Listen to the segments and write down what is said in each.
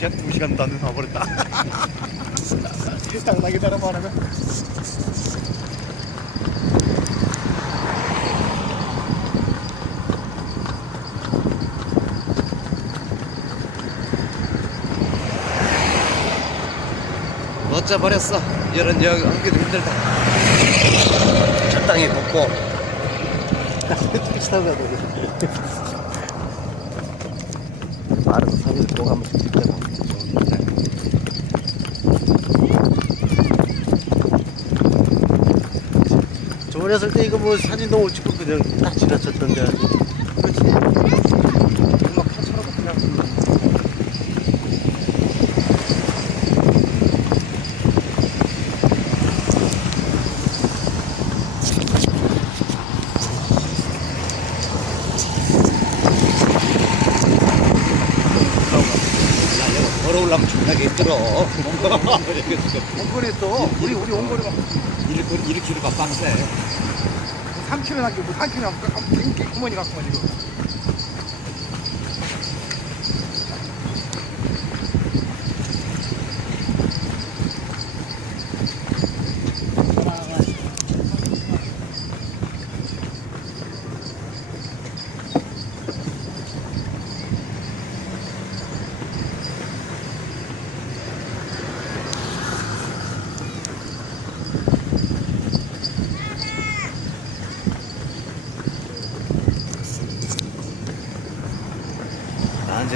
새끼야 두 시간도 안 돼서 와버렸다 당나귀 따라 말하면 멋져버렸어. 이런 여기 옮기도 힘들다. 적당히 가야 돼 알아서 사진을 꼭 한번 찍자고. 저번에 왔을 때 이거 뭐 사진 너무 찍고 그냥 딱 지나쳤던데 아주 그렇지 막 하처럼 그냥 존나게 힘들어. 원거리 또 우리 우리 원거리가 이렇게, 이렇게 가 빡세. 3km 남겨 뭐 3km 남겨 구멍이 갔구만 지금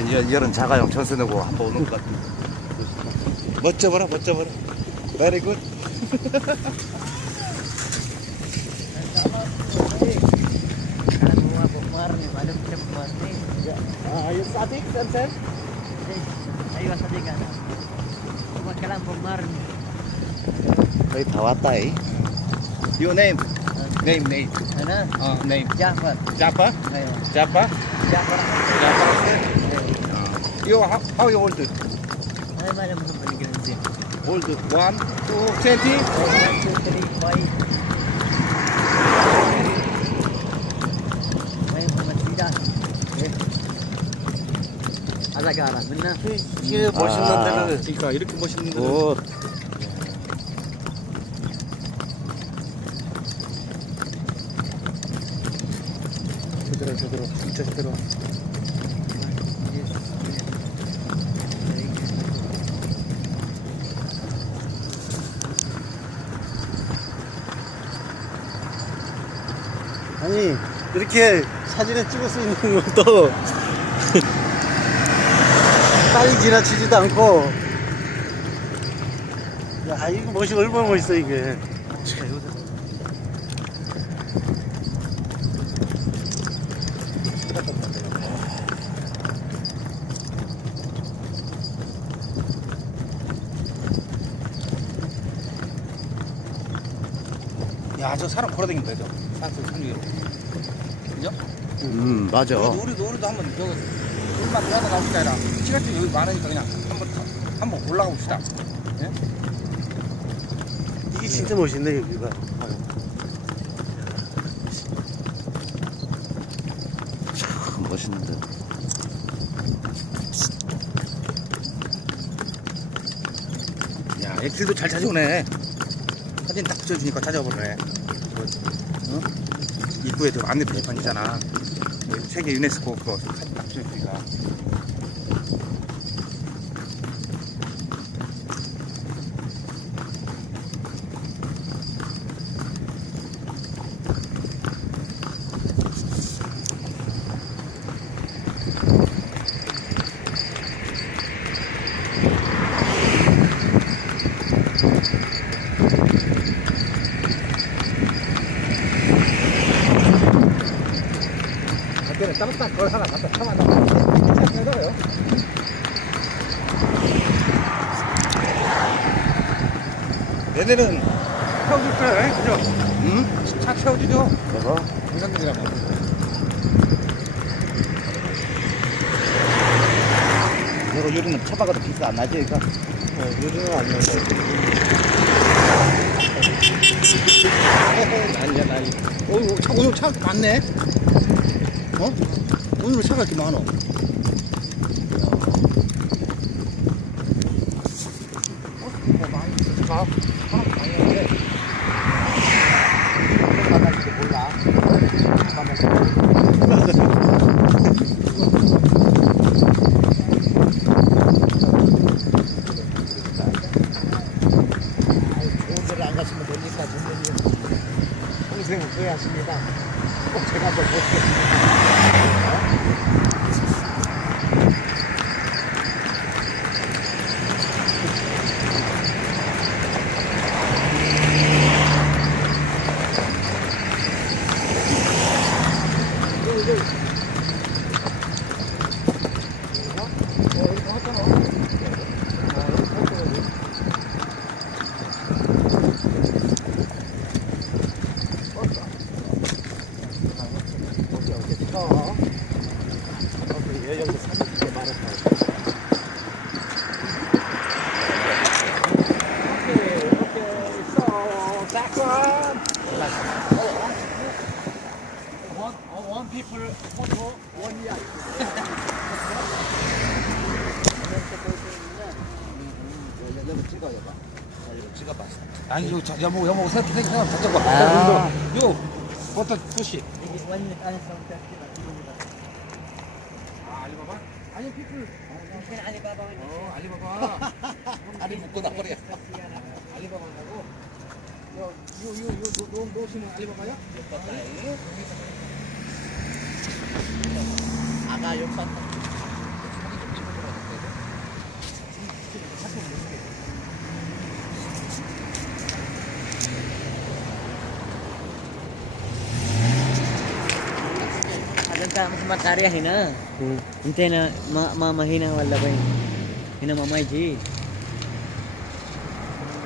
이- 이런 자가용 전세 내고 한번 오는 것 같아. 멋져봐라, 멋져봐라. Very good. 아 이거 사딕 쌤쌤 Ayos sa digan. Huwag ka lang. 거의 다 왔다, 이. Your name? Name, name. Ano? 어, name. Jafar. Japa? Ayun. Japa? Jafar. You, how, how you old? Ay, malam mo ba yung siya? Old. One, two, twenty. One, two, three, five. Ay, mamatida. Alagara. Muna. 이게 멋있는 아. 데는 그러니까 이렇게 멋있는 데는 굿. 제대로 제대로 진짜 제대로 이렇게 사진을 찍을 수 있는 것도 빨리 지나치지도 않고 야 이거 멋이 얼마나 멋있어 이게 야, 저 사람 걸어다닌다, 저. 산속 산중에. 그죠? 음, 맞아. 우리도, 우리도, 우리도 한번 저거, 물만 가다 가봅시다, 라 시간대 여기 많으니까 그냥 한번, 타- 한번 올라가 봅시다. 이게 진짜 멋있네 여기가 참 멋있는데. 야, 얘 길도 잘 찾아오네. 사진 딱 붙여주니까 찾아오네. 어? 입구에 저 안내 표지판이잖아. 여기 세계 유네스코 그거 딱 붙여주니까. 그때는 따뜻한 걸 하나 갖다 참아놔. 괜찮아요. 얘네는 태워줄 거야, 그죠? 응? 차 태워주죠. 저거? 공산들이라고. 이거 요리는 차박아도 비싸 안 나지, 이거? 어, 요즘은 안 나온다 난리야, 난리. 어, 차, 오늘 차 많네? 어? 오늘 살았기 많어. 고생을 후회하십니다. 꼭 제가 한번 볼게요. 아니 이거 저- 여보 여보 사람 다 잡아. 아. 이거 버터 푸시 Ini one minute ano sa mga 아 알리바바? 아니 피플 Mungkin Alibaba ini. 어 알리바바 다리 묶고 나버려 알리바바라고 요요요요 노시는 알리바바야? 아가 ka mas makarya hina. కార్యాహి నా ఇంతేనా మా మా మహీనా వల్లభై ఈయన మా అమ్మాయికి